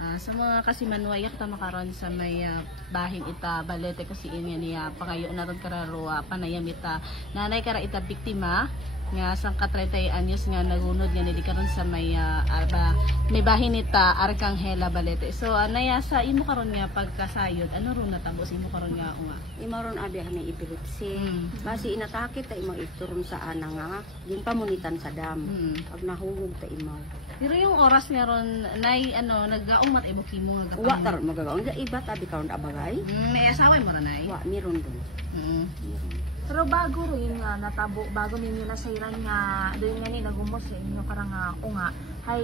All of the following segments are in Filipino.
Sa mga kasi manwayak ta makaron sa may bahin ita balete kasi inya niya pangayo na ron kararua panayam ita nanay kara ita biktima nga sang ka-30 anyos nga nagunod nga nili karon sa may may bahin ita Arcangela Balete. So anaya sa imo karon nga pagkasayod ano ron natabo sa imo karon nga unga? Imo ron abi ni epilepsy. Basi inatake ta imo ituron sa ana nga din pamunitan sa dam. Pag nahugog ta imo. Pero yung oras nga ron nay ano nagaong mat imo kimo nga Wa karon magagaon nga iba tabi karon abagay. May asawa mo ra nay? Wa meron dun. Pero bago rin nga natabo, bago ninyo nasairan nga doon nga ni nagumos sa inyo karang unga, hay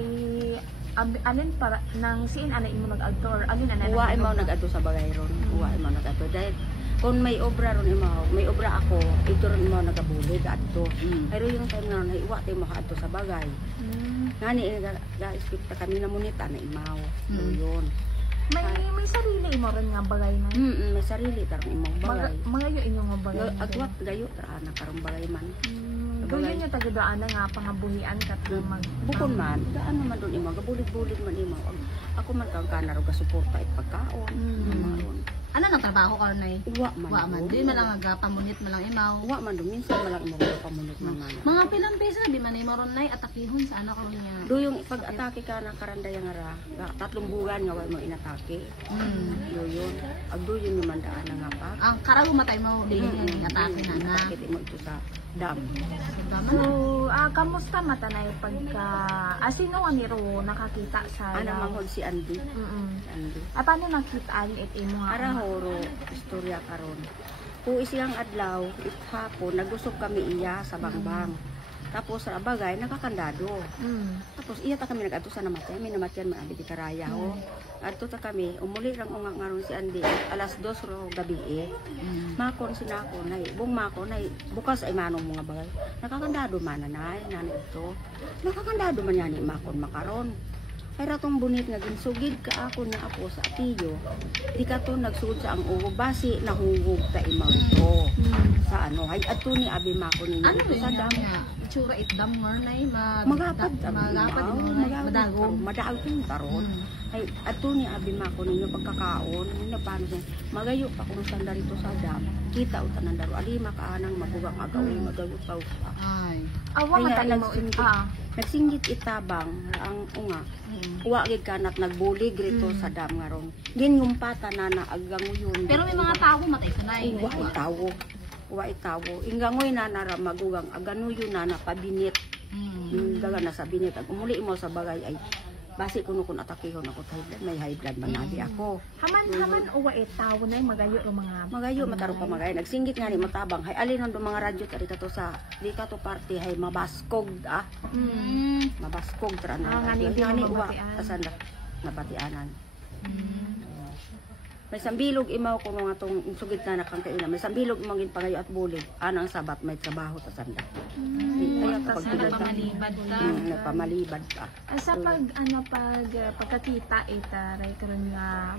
alin para nang siin ana imo nag-adto or alin ana Wa imo nag-adto sa bagay ron. Wa imo nag-adto dahil kung may obra ron imo, may obra ako, ito ron imo nagabulig adto. Pero yung time nga na wa tay makaadto sa bagay. Ngani ga-expect kami na munita na imaw. So yun. May sarili imo ron nga bagay na. May sarili tarong imong bagay. Mga yo inyo nga bagay. Agwat gayo ra ana karong bagay man. Doon yun yung tagadaan na nga pangabuhian kat mag bukon man, daan naman doon imo, gabulig-bulig man imo. Ako man kang kanaro ga suporta it pagkaon. Ano nang trabaho karon nay? Wa man. Wa man di man lang aga pamunit man lang imaw. Wa man doon minsan man lang imo pamunot man man. Mga pilang beses na di man imo ron nay atakihon sa ana karon nga. Do yung pag-atake ka ng karandaya nga ra, tatlong buwan nga wa mo inatake. Do yun. Ag do yun yung mandaan na nga pa. Ang karago matay mo dili nga atake na na. Atake mo ito sa dam. So, kamusta matanay pagka sino nga niro nakakita sa Ana manghod si Andy. Andy. Paano nakitaan it imo nga? Arahoro, istorya karon. Kung isang adlaw, hapon, nagusog kami iya sa bangbang. Tapos sa bagay, nakakandado. Tapos iya ta kami nag-adto sa namatyan. May namatyan man abi di karaya ho. Adto ta kami, umuli lang unga ngaron si Andy. Alas 2 ro gabi Makon sinako nay, bung makon nay, bukas ay manong mga bagay. Nakakandado man nanay, nanay ito. Nakakandado man yan ni makon makaron. Ay ratong bunit nga ginsugid ka ako na apo sa atiyo. Di ka to nagsugod sa ang ugo basi nahugog ta imaw to. Sa ano ay ato ni abi mako ni Ano ito sa dam. Itsura itdam more nay Magapad madagom. Madagom karon. Ay ato ni abi mako ninyo pagkakaon na paano sa magayo pa kung sanda rito sa dam. Kita utan ng daro ali makaanang magugang agawin magayo pa. Ay. Awa nga tayo mo Nagsinggit itabang ang unga. Wa gid kanat nagbulig rito sa dam nga ron. Ginyumpata na aganguyon. Pero may mga tao matay sanay. Wa itawo. Wa itawo. Ingangoy na nara magugang aganuyo na napabinit. Daga na sa binit. Ag umuli mo sa bagay ay basi kuno kun atakihon ako may high blood man nabi ako. Haman o wa itaw na magayo o mga magayo mataro pa magay nagsinggit nga ni matabang hay alin do mga radyo tari to sa di ka to party hay mabaskog mabaskog tra na ngani wa asanda nabatianan. May sambilog imaw kuno nga tong sugid na nakang kaila may sambilog imong pangayo at bulig anang sabat may trabaho ta sanda. Kaya kapag pamalibad ka. Nagpamalibad ka. Sa pagkakita itaray karon nga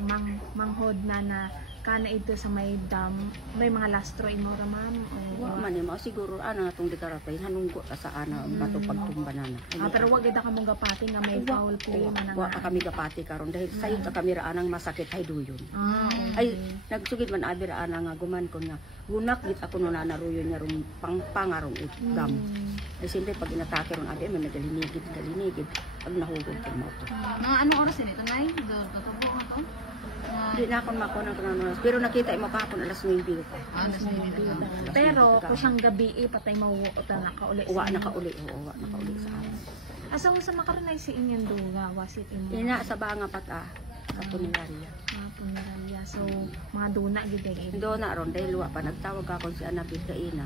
manghod na kana ito sa may dam may mga lastro imo ra ma'am wa man mo siguro ana atong dikaratay hanunggo ta sa ana bato pagtumba nana. Pero wag ida ka mong gapati nga may foul play man wa kami gapati karon dahil sayo ta kami ra anang masakit hay duyon. Ay nagsugid man abi ra ana nga guman kon nga gunak git ako no nanaruyon nya rum pangpangaron dam. Ay siyempre pag inatake ron abi may nagalinigid pag nahugog ka mo to. Mga anong oras nito nay? Totoo mo to? Di na akong mako ng kananas. Pero nakita mo kahapon alas 9. Alas 9. Pero kung siyang gabi patay mawuot na nakauli. Uwa nakauli sa akin. Asa sa makaranay si inyong duga wasit imo. Ina sa banga pata kapunirarya. Punirarya. So mga duna gid kay. Dona ron dahil wa pa nagtawag ako si Anabit kaina.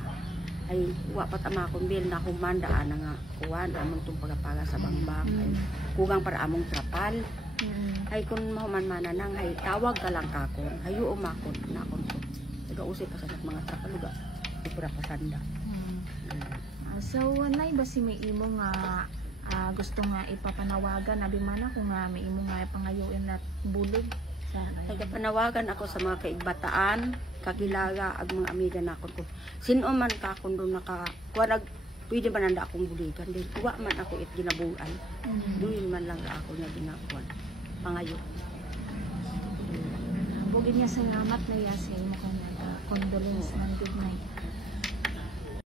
Ay wa pa tama akong bil na kumandaan nga kuwan among tong pagapaga sa bangbang ay kugang para among trapal. Ay kung mahuman-manan nang ay tawag ka lang kakon, hayo umakon na akon ko. Nag-usip pa sa mga trapaluga, ipura pa sanda. So, nay ba si may imo nga gusto nga ipapanawagan, abi man ako nga may imo nga pangayoin at bulig? Nagpanawagan ako sa mga kaigbataan, kagilaga, ag mga amiga na ako. Sino man kakon doon pwede ba nanda akong buligan? Dahil kuwa man ako it ginabuan. Doon man lang ako niya ginabuan. pangayo. Bugin niya salamat na iya sa imo kung condolence ng good night.